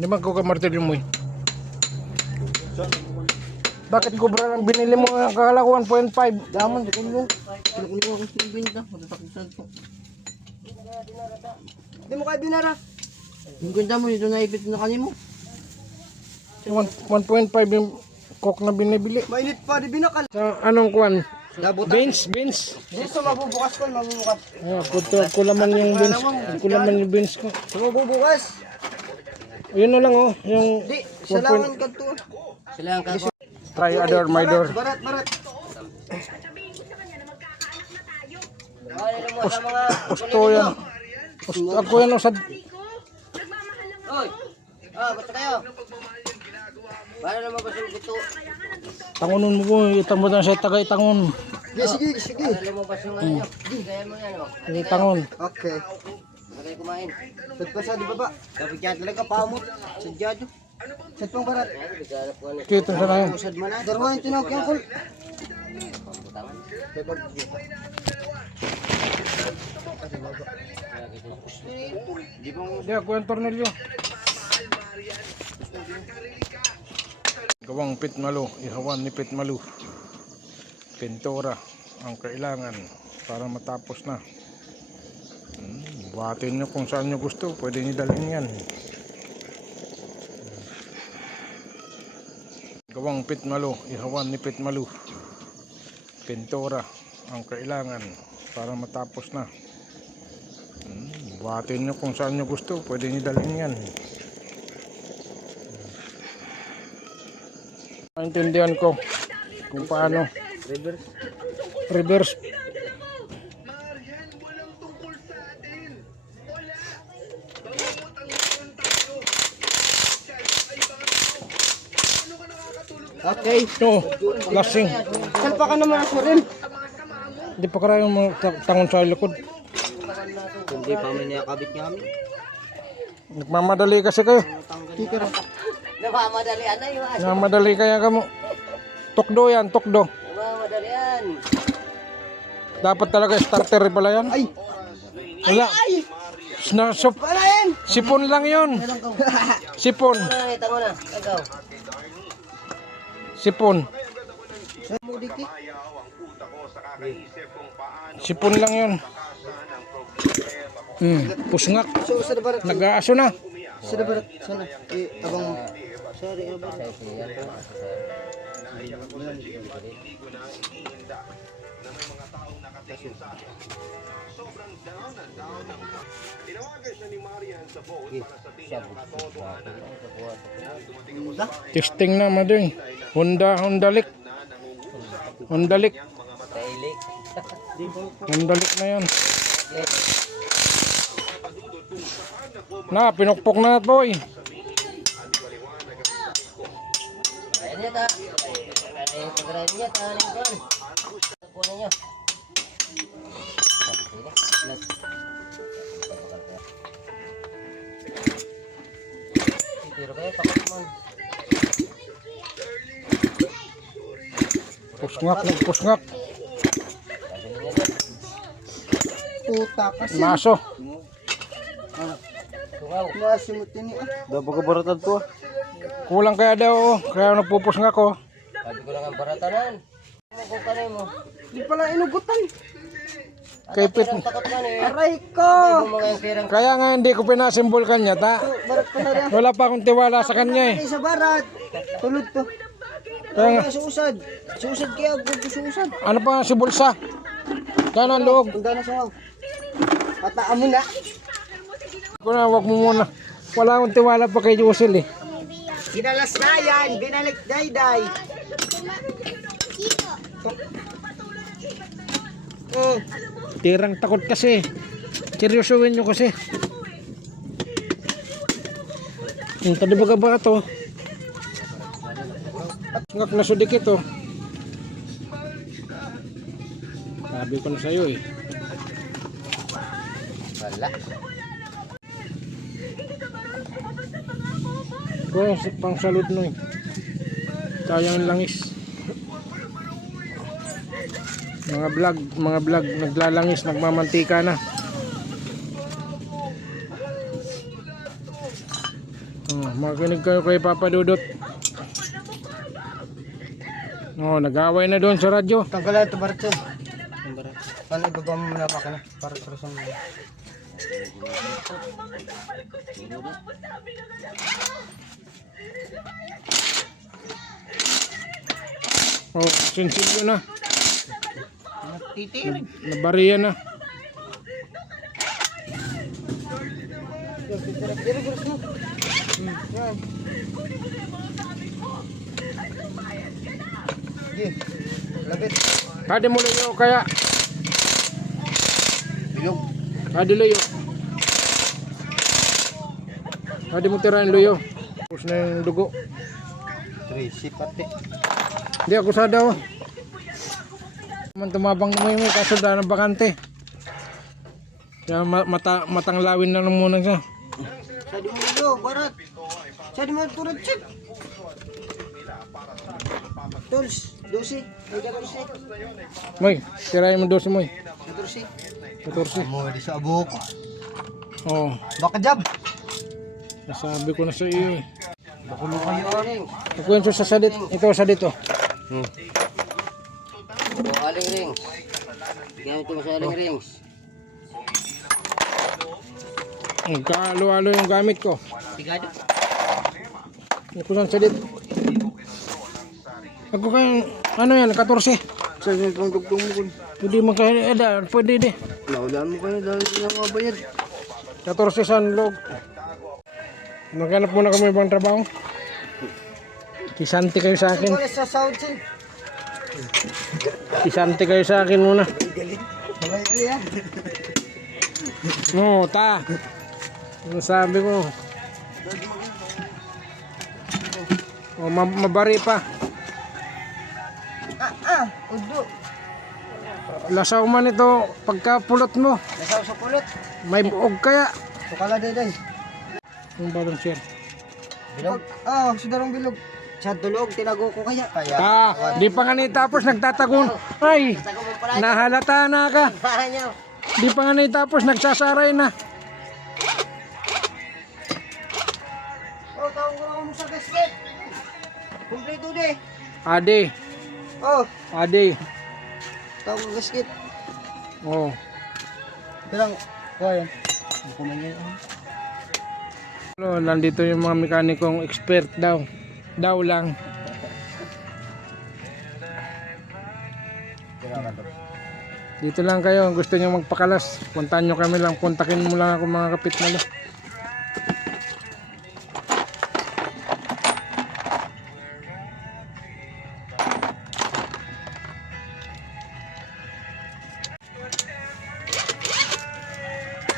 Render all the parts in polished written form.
Di ba ko martilyo mo eh? Bakit kubra lang binili mo ang kakala ko 1.5? Daman, di ko mo. Kinukunin ko akong binta. Matatakusan ko. Di mo kaya binara. Yung ganda mo, dito naipit na kanimo. 1.5 yung coke na binibili. Mainit pa, di binakal. Sa anong kuwan? Labutan. Beans. Dito, mabubukas ko, mabubukas. Kulaman yung beans. Kulaman yung beans ko. Mabubukas. Yun na lang oh. Yung Di, salangan ka to. Salangan ka to. try other my door. Barat. Gusto yan. Ako yan oh, sa Oy! Basta kayo. Para naman ba sa gusto? tangunon mo po. Itang mo na sa tagay tangon. Sige. Para lumabas yung ano nyo. Kaya mo yan o. Tagay tangon. Okay. Lagay kumain. Pagpasa di baba. Kapag yan talaga pamot. Sadyad. Set pang barat. Naghanap ko ano. Kita sa lang. Usad man na. Darwa yung tinawag yung kul. Pambutangan. Di ako yung tornilyo. Gawang pitmalo, ihawan ni pitmalo. Pintura ang kailangan para matapos na. Buhatin nyo kung saan nyo gusto, pwede nyo dalhin yan. Gawang pitmalo, ihawan ni pitmalo. Pintura ang kailangan para matapos na. Buhatin nyo kung saan nyo gusto, pwede nyo dalhin yan. Maintindihan ko kung paano reverse. Okay. No, lasing. Salpa ka naman sa rin. Di pa karayong mga tangon sa likod. Hindi pa may nakabit niya kami. Nagmamadali kasi kayo. Kikira. Namamadalian na yun. Nagmamadali kaya kamo. Tukdo yan, tukdo. Namamadalian. Dapat talaga starter pala yan. Ay! Wala. Snasop. Wala yan! Sipon lang yun. Sipon. Nakita mo na. Ikaw. Sipon. Mudiki. Sipon lang yun. Pusngak. So, sa barat. Nag-aaso na. Sa barat. Sana. Abang. Sorry, abang. Testing na mading. Hondalik. Kailik. Hondalik na yan. Na, pinukpok na boy. Ayan niya ta. Ayan pag-drive niya ta. Lincoln. Punin niyo. Pero kayo takot man. Pusngak. Puta kasi. Maso. Tungaw. Nasimutin niya. Dapat kabaratan to. Kulang kaya daw. Kaya nagpupusngak ko. Sabi ko lang ang baratanan. Kung kanay mo. Di pala inugutan. Kay Pit. Takot man eh. Aray ko! Yung mga yung pirang Kaya nga hindi ko pinasimbol kanya ta. Barat pa na rin. Wala pa akong tiwala sa kanya eh. Sa barat. Tulad to. Kaya nga, Susad. Susad kaya huwag ko susad. ano pa si bulsa? Kaya ang loob. Ang gana sa wow. Pataan mo na. Kung na, wag mo muna. Wala akong tiwala pa kay Josil eh. Ginalas na yan. Binalik dayday. Tirang takot kasi. Seryosohin nyo kasi. Tadi baga ba ito? Ngak na sudikit oh. Sabi ko na sa'yo eh. wala. Kung pang salud no eh. Sayang langis. Mga vlog naglalangis, nagmamantika na. Makinig kayo kay Papa Dudut. Nag-away na doon sa radyo. Tanggalan ito barat siya. Ano ibaba mo muna makina para trusan mo. Sensilyo na. Titirin. Nabariya na. Yan. Sige. Labit. Kade mo layo kaya. Bilog. Kade layo. Kade mo tirahin layo. Tapos na yung dugo. 3 sipate. Hindi ako sa daw. Man tumabang naman yung kaso dahil ng bakante. Kaya matang lawin na lang muna siya. Sa di mo dito, barat. Sa di mo turad siya. Tools, 12. May 14. Moy, tirahin mo 12 moy. 14. 14. Mo di sa abok. Oo. Baka jab. Nasabi ko na sa iyo eh. Bakulo kayo ring. Kukwento sa sadit. Ito sa dito. Aling rings. Gamit mo sa aling rings. Nagkalo-alo yung gamit ko. Sigado. Ito sa sadit. Ako kayo, ano yan, 14. Sa itong dugtong mo kun. Pwede mo kayo, pwede di. Naulan mo kayo dahil sila mga bayad. 14 sa loob. Maghanap muna kami ibang trabaho. Kisante kayo sa akin. Wala sa sound sin. Kisante kayo sa akin muna. Bagay ko yan. Oo, ta. Ano sabi ko? Mabari pa. Udo. Lasaw man ito pagkapulot mo. Nasaw sa pulot. May buog kaya. Tukala day. Yung balong sir. Bilog? Sudarong bilog. Sa tulog, tinago ko kaya. Di pa nga tapos nagtatagon. Ay, nahalata na ka. Para niyo. Di pa nga tapos nagsasaray na. Tawag ko na mo sa gasket. Kompleto de. Ade, ade. Tawag ko gasket. Oh. Bilang, kaya. Ako man yan. Nandito yung mga mekanikong expert daw. Daw lang. Dito lang kayo, kung gusto nyo magpakalas, puntahan nyo kami lang, kontakin mo lang ako mga kapit na lang.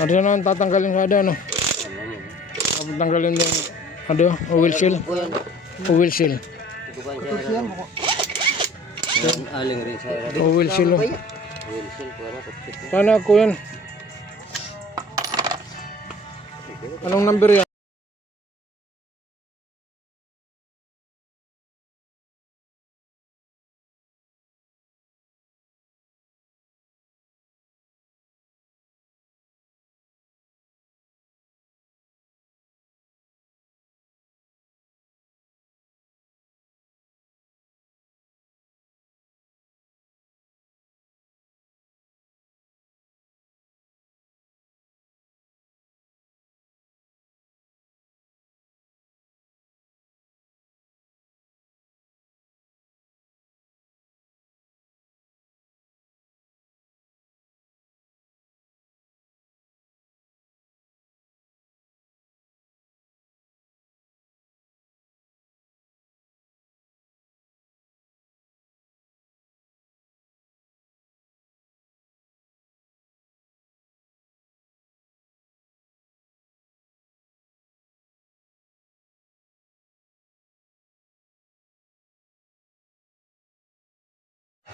Ano na tatanggalin sa ano? Tatanggalin yung ano? Oil seal? Oil seal. Aling rings. Oil seal. Wilson ko na kapit. Sana ako yan. Anong number yan?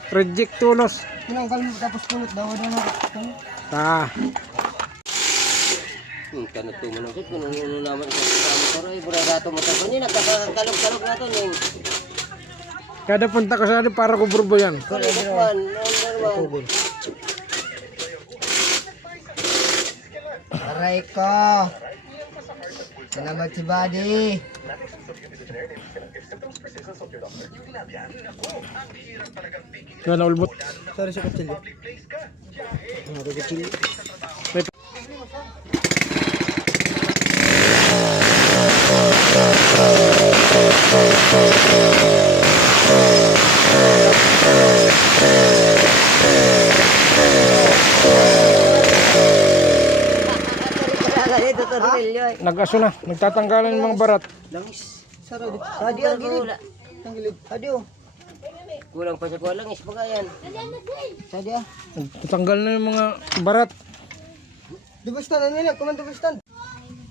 Reject tulos. Tinanggal mo tapos pulot daw na. Kanot to mo nang kung ano naman sa pero ay burato mo to ni nagkakalog-kalog na to ning. Kada punta ko sa atin para ko burbo yan. Aray ka. Salamat si Buddy. Yan, naulbot. Sorry sa kutsilyo. Ito tornilyo eh. Nag-aso na. Nagtatanggalan ng mga barat. Langis. Sarado. Adi ang gilid. Ang gilid. Adi oh. Kulang pa sa kulang is pagayan. Sadi ah. Nagtatanggal na yung mga barat. Dubustan ano nila? Kuman dubustan.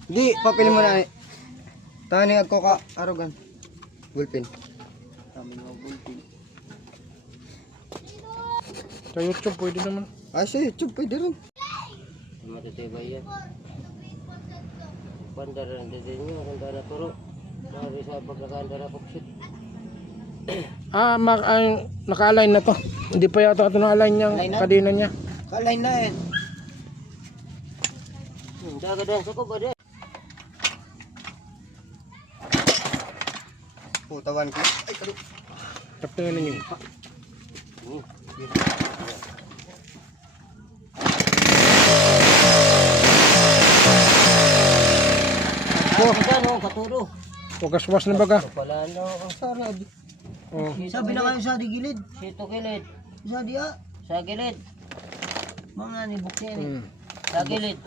Di, papil mo na eh. Tani ako ka arogan. Bullpen. Kami mga bullpen. Sa YouTube pwede naman. Ah, sa YouTube pwede rin. Matutibay yan. Bandaran din nyo, kung na turo. Mari sa pagkakandara pagsit. Naka-align na to. Hindi pa yata ito na-align yung Align na? kadena niya. Kalay na eh. Dagadan sa ko ba de? Putawan ko. Ay, kalo. Tapos na yun. Ano, katuro. Wagas-was na baga. Wala no. Sarado. Oh. Sabi na kayo sa di gilid. Sito gilid. Sa di ah. Sa gilid. Mga ni buksin. Hmm. Sa gilid.